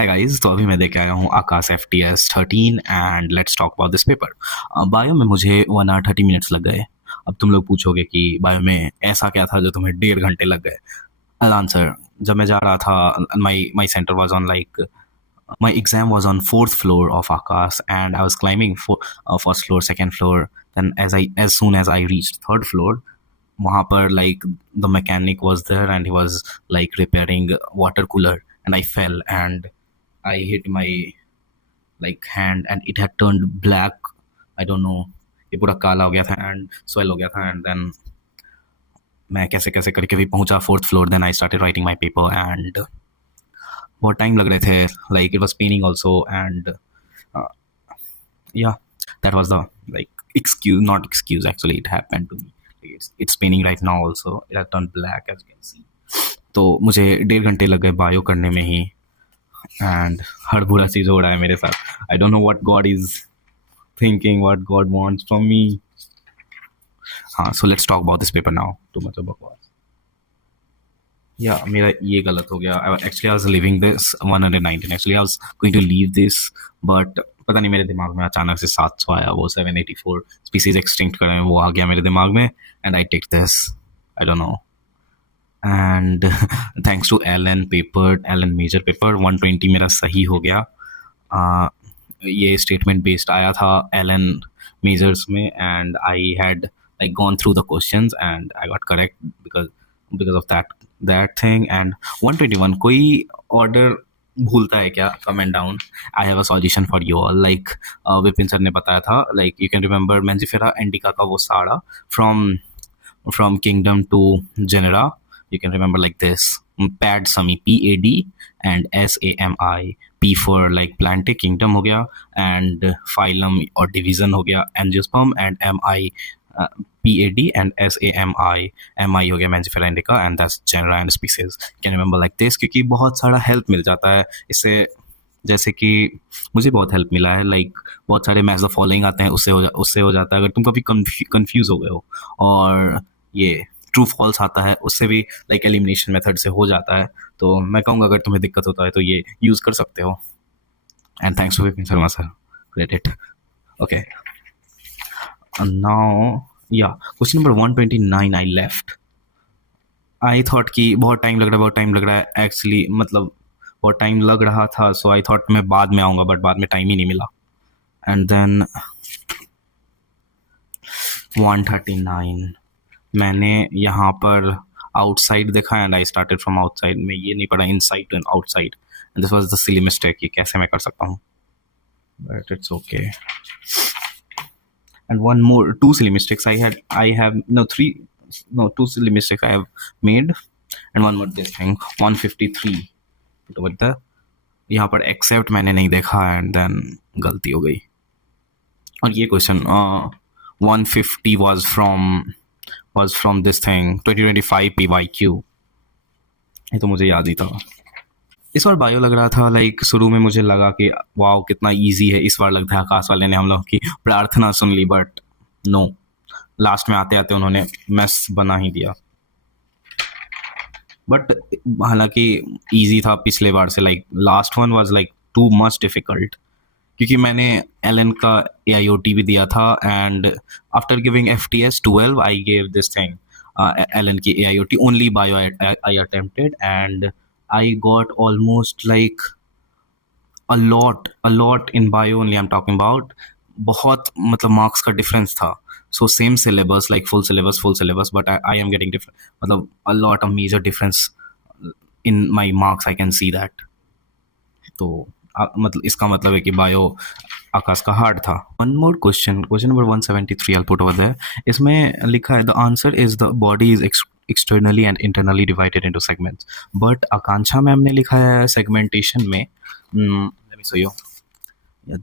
Hi guys, तो अभी मैं देख के आया हूँ आकाश FTS 13 and let's talk about this paper. Bio में मुझे 1 hour 30 minutes लग गए। अब तुम लोग पूछोगे कि बायो में ऐसा क्या था जो तुम्हें 1.5 घंटे लग गए। I'll answer। जब मैं जा रहा था, my center was on like my exam was on fourth floor of Akash, and I was climbing first floor, second floor. Then as soon as I reached third floor, वहाँ पर like the mechanic was there and he was like repairing water cooler, and I fell and I hit my like hand and it had turned black. I don't know, ये पूरा काला हो गया था and swell हो गया था and then मैं कैसे कैसे करके भी पहुंचा fourth floor. Then I started writing my paper and बहुत टाइम लग रहे थे. Like it was paining also and yeah, that was the like excuse, not excuse, actually it happened to me. It's paining right now also. It has turned black as you can see. तो मुझे 1.5 घंटे लग गए bio करने में ही and हर बुरा चीज़ हो रहा है मेरे साथ. I don't know what God is thinking, what God wants from me. हाँ, so let's talk about this paper now. Too much of बकवास. या मेरा ये गलत हो गया. Actually I was living this 119. Actually I was going to leave this, but पता नहीं मेरे दिमाग में अचानक से 700 आया. वो 784 स्पीसीज एक्सटिंक्ट कर रहे हैं, वो आ गया मेरे दिमाग में and I take this. I don't know. And thanks to Allen major paper 120 मेरा सही हो गया. ये स्टेटमेंट बेस्ड आया था एलन मेजर्स में and I had like gone through the questions and I got correct because of that thing. And 121 कोई order भूलता है क्या? Comment down. I have a solution for you all. Like Vipin sir ने बताया था, like you can remember Mangifera Indica का वो साड़ा from Kingdom to Genera. You can remember like this: Pad Sami, PAD and SAMI. P for like Plantic Kingdom हो गया and Phylum और Division हो गया Angiosperm, and MI PAD and SAMI. MI हो गया Mangifera Indica and that's Genera and Species. You can remember like this क्योंकि बहुत सारा हेल्प मिल जाता है इससे. जैसे कि मुझे बहुत हेल्प मिला है. लाइक बहुत सारे मैच द फॉलोइंग आते हैं, उससे हो जाता है. अगर तुम कभी कंफ्यूज हो गए हो और ये ट्रू फॉल्स आता है, उससे भी लाइक एलिमिनेशन मेथड से हो जाता है. तो मैं कहूँगा अगर तुम्हें दिक्कत होता है तो ये यूज़ कर सकते हो. And thanks to Vipin Sharma sir. Credit. Okay, now या question number 129 I left. I thought कि बहुत टाइम लग रहा है एक्चुअली, मतलब बहुत टाइम लग रहा था. सो आई थॉट मैं बाद में आऊँगा, बट बाद में टाइम ही नहीं मिला. एंड देन 139 मैंने यहाँ पर आउटसाइड देखा and I started from outside. मैं ये नहीं पढ़ा inside to outside and this was the silly mistake. ये कैसे मैं कर सकता हूँ, but it's okay. And one more, two silly mistakes I have no three no two silly mistakes I have made, and one more this thing 153 तो what the यहाँ पर accept मैंने नहीं देखा एंड देन गलती हो गई. और ये question 150 was from this thing 2025 PYQ. ये तो मुझे याद ही था. इस बार बायो लग रहा था लाइक शुरू में मुझे लगा कि वाओ कितना इजी है. इस बार लगता है आकाश वाले ने हम लोग की प्रार्थना सुन ली, बट नो, लास्ट में आते आते उन्होंने मैस बना ही दिया. बट हालांकि इजी था पिछले बार से. Like last one was like too much difficult क्योंकि मैंने एलन का AIoT भी दिया था and after giving FTS 12 I gave this thing Allen की AIoT only bio I attempted and I got almost like a lot in bio only I'm talking about. बहुत मतलब marks का difference था. So same syllabus, like full syllabus, but I am getting different, मतलब a lot of major difference in my marks. I can see that. तो मतलब इसका मतलब है कि bio आकाश का हार्ड था. One more question number 173 I'll put over there. इसमें लिखा है the answer is the body is externally and internally divided into segments. But Akanksha ma'am ने लिखा है segmentation में, let me show you.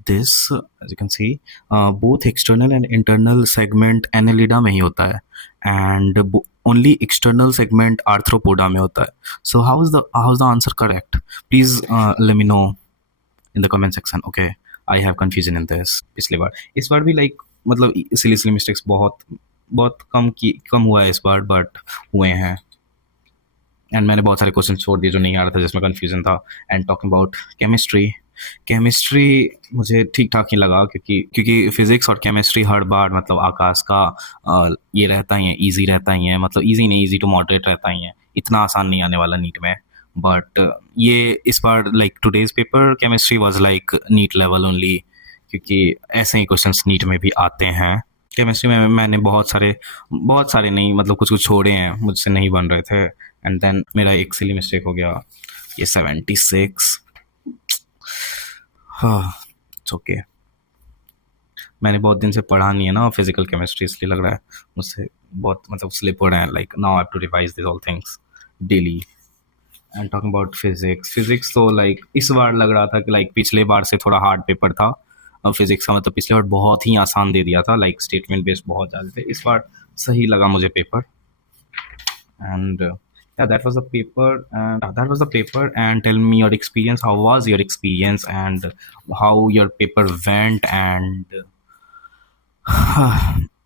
This as you can see both external and internal segment Annelida में ही होता है and only external segment Arthropoda में होता है. So how is the answer correct? Please let me know in the comment section. Okay, I have confusion in this. पिछली बार, इस बार भी like मतलब silly mistakes बहुत कम हुआ है इस बार, बट हुए हैं. एंड मैंने बहुत सारे क्वेश्चन छोड़ दिए जो नहीं आ रहा था, जिसमें कन्फ्यूजन था। And talking about chemistry, chemistry मुझे ठीक ठाक ही लगा, क्योंकि फिजिक्स और केमिस्ट्री हर बार मतलब आकाश का ये रहता ही है, ईजी रहता ही है, मतलब ईजी नहीं, ईजी टू मॉडरेट रहता ही है, इतना आसान नहीं आने वाला नीट में। बट ये इस बार like today's paper chemistry was like NEET level only, क्योंकि ऐसे ही क्वेश्चंस नीट में भी आते हैं। केमिस्ट्री में मैंने बहुत सारे नहीं, मतलब कुछ कुछ छोड़े हैं, मुझसे नहीं बन रहे थे। एंड देन मेरा एक सिली मिस्टेक हो गया, ये 76। हाँ, इट्स ओके। मैंने बहुत दिन से पढ़ा नहीं है ना फिजिकल केमिस्ट्री, इसलिए लग रहा है मुझसे बहुत मतलब स्लिप हो रहे हैं। Like now I have to revise this all things daily. And talking about physics तो लाइक इस बार लग रहा था कि लाइक पिछले बार से थोड़ा हार्ड पेपर था। फिजिक्स का मतलब पिछले बार बहुत ही आसान दे दिया था, लाइक स्टेटमेंट बेस्ड बहुत ज़्यादा थे। इस बार सही लगा मुझे paper. And yeah, that was the paper. And tell me your experience. How was your experience, and how your paper went, and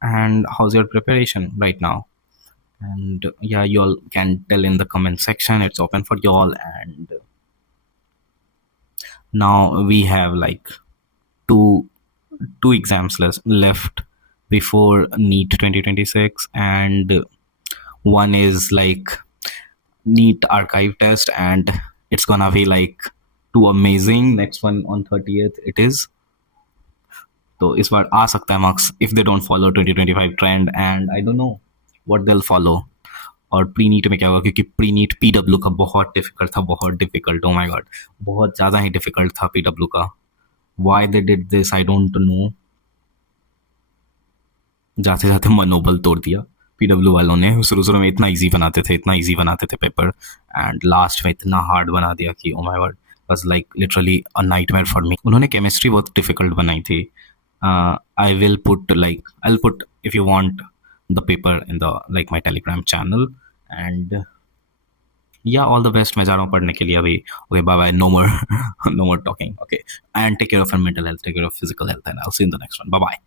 and how's your preparation right now? And yeah, you all can tell in the comment section. It's open for you all. And now we have like two two exams left before NEET 2026, and one is like NEET archive test, and it's gonna be like too amazing. Next one on 30th it is. तो इस बार आ सकता है marks if they don't follow 2025 trend, and I don't know what they will follow. और pre NEET में क्या होगा, क्योंकि pre NEET PW का बहुत डिफिकल्ट था, बहुत डिफिकल्ट, ओ माय गॉड, बहुत ज़्यादा ही डिफिकल्ट था पीडब्ल्यू का। Why they did this I don't no. जाते जाते मनोबल तोड़ दिया पीडब्ल्यू वालों ने। शुरू शुरू में इतना इजी बनाते थे पेपर, एंड लास्ट में इतना हार्ड बना दिया कि oh my god, was like literally a nightmare for me. उन्होंने केमिस्ट्री बहुत डिफिकल्ट बनाई थी। I will put if you want the paper in the like my Telegram channel. And yeah all the best. मैं जा रहा हूँ पढ़ने के लिए अभी। Okay, bye bye, no more no more talking. Okay, and take care of your mental health, take care of physical health, and I will see you in the next one. Bye bye.